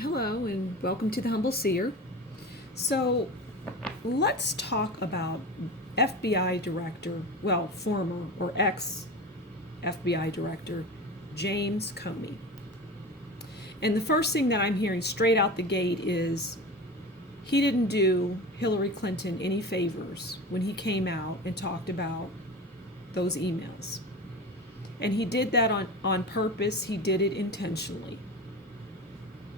Hello, and welcome to the Humble Seer. So, let's talk about FBI Director, well, former or ex FBI Director, James Comey. And the first thing that I'm hearing straight out the gate is he didn't do Hillary Clinton any favors when he came out and talked about those emails. And he did that on purpose, he did it intentionally.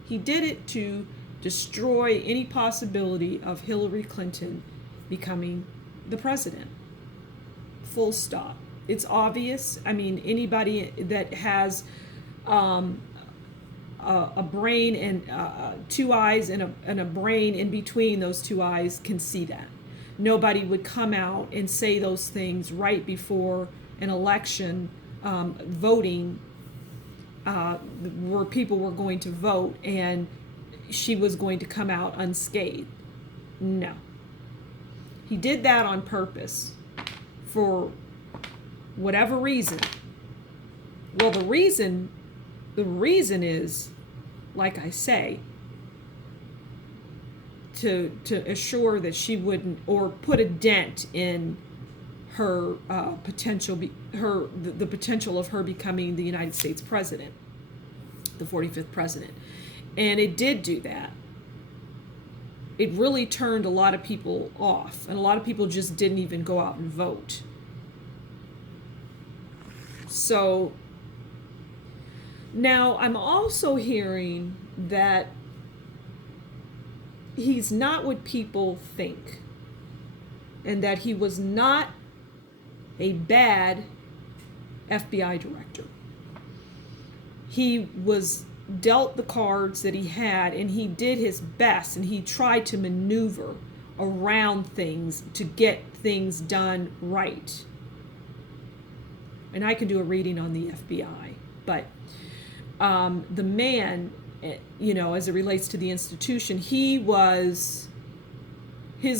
He did it to destroy any possibility of Hillary Clinton becoming the president. Full stop. It's obvious. I mean, anybody that has a brain and two eyes and a brain in between those two eyes can see that. Nobody would come out and say those things right before an election, voting, where people were going to vote and she was going to come out unscathed. No. He did that on purpose for whatever reason. Well, the reason is, like I say, to assure that she wouldn't, or put a dent in her potential, the potential of her becoming the United States president, the 45th president. And it did do that. It really turned a lot of people off, and a lot of people just didn't even go out and vote. So now I'm also hearing that he's not what people think, and that he was not a bad FBI director. He was dealt the cards that he had, and he did his best, and he tried to maneuver around things to get things done right. And I can do a reading on the FBI, but the man, as it relates to the institution, his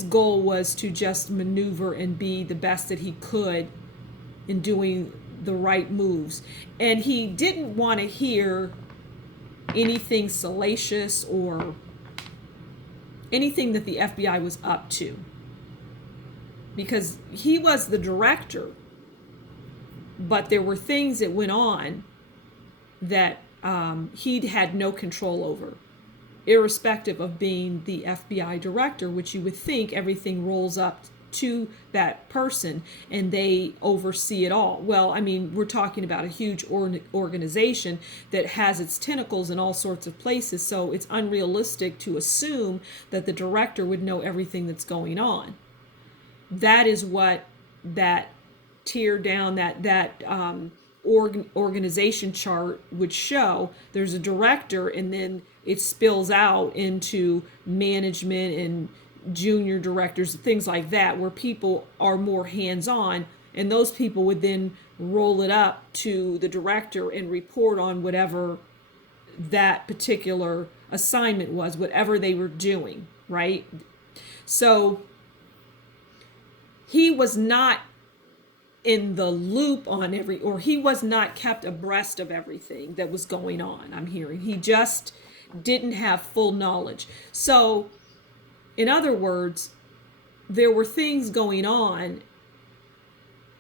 goal was to just maneuver and be the best that he could in doing the right moves. And he didn't want to hear anything salacious or anything that the FBI was up to, because he was the director, but there were things that went on that he'd had no control over, irrespective of being the FBI director, which you would think everything rolls up to that person and they oversee it all. Well, I mean, we're talking about a huge organization that has its tentacles in all sorts of places, so it's unrealistic to assume that the director would know everything that's going on. That is what that tear down, that organization chart would show. There's a director, and then it spills out into management and junior directors, things like that, where people are more hands-on, and those people would then roll it up to the director and report on whatever that particular assignment was, whatever they were doing, right? So he was not in the loop on or he was not kept abreast of everything that was going on. I'm hearing he just didn't have full knowledge. So in other words, there were things going on.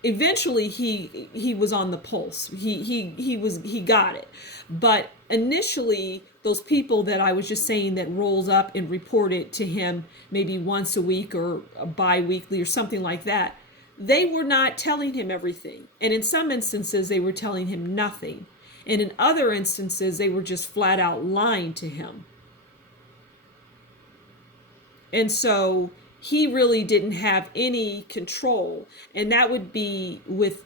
Eventually he was on the pulse. He got it. But initially, those people that I was just saying that rolls up and report it to him maybe once a week or bi-weekly or something like that, they were not telling him everything. And in some instances, they were telling him nothing. And in other instances, they were just flat out lying to him. And so he really didn't have any control. And that would be with,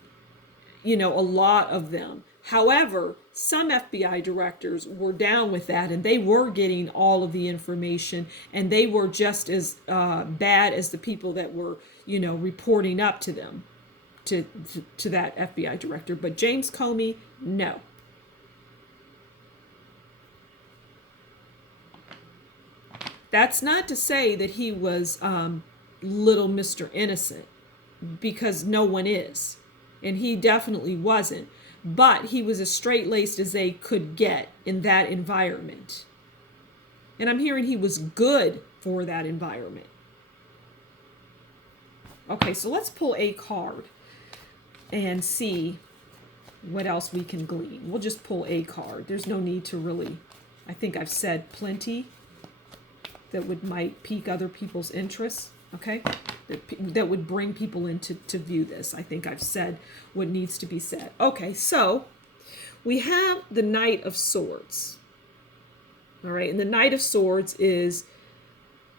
a lot of them. However, some FBI directors were down with that, and they were getting all of the information, and they were just as bad as the people that were, reporting up to them, to that FBI director. But James Comey, no. That's not to say that he was little Mr. Innocent, because no one is. And he definitely wasn't. But he was as straight-laced as they could get in that environment. And I'm hearing he was good for that environment. Okay, so let's pull a card and see what else we can glean. We'll just pull a card. There's no need to really, I think I've said plenty that might pique other people's interests, okay? That would bring people in to view this. I think I've said what needs to be said. Okay, so we have the Knight of Swords. All right, and the Knight of Swords is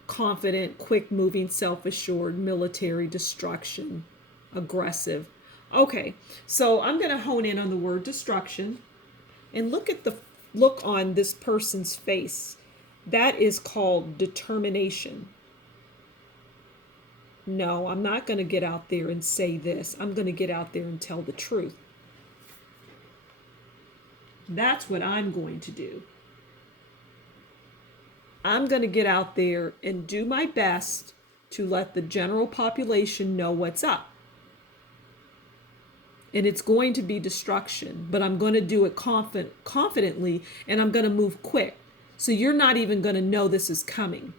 confident, quick-moving, self-assured, military, destruction, aggressive. Okay, so I'm going to hone in on the word destruction and look at the look on this person's face. That is called determination. No, I'm not going to get out there and say this. I'm going to get out there and tell the truth. That's what I'm going to do. I'm going to get out there and do my best to let the general population know what's up. And it's going to be destruction, but I'm going to do it confidently, and I'm going to move quick. So you're not even going to know this is coming.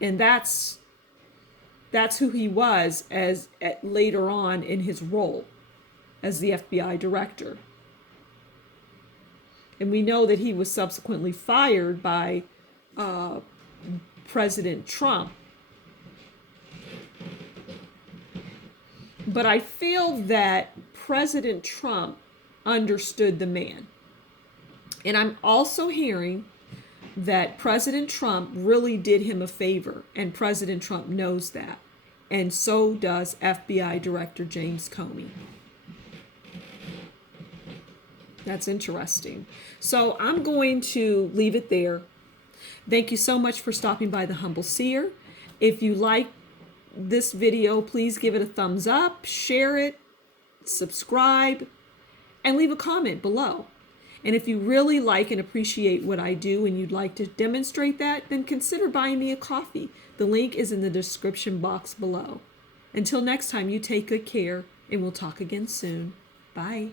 And that's who he was later on in his role as the FBI director. And we know that he was subsequently fired by President Trump. But I feel that President Trump understood the man. And I'm also hearing that President Trump really did him a favor, and President Trump knows that. And so does FBI Director James Comey. That's interesting. So I'm going to leave it there. Thank you so much for stopping by the Humble Seer. If you like this video, please give it a thumbs up, share it, subscribe, and leave a comment below. And if you really like and appreciate what I do and you'd like to demonstrate that, then consider buying me a coffee. The link is in the description box below. Until next time, you take good care, and we'll talk again soon. Bye.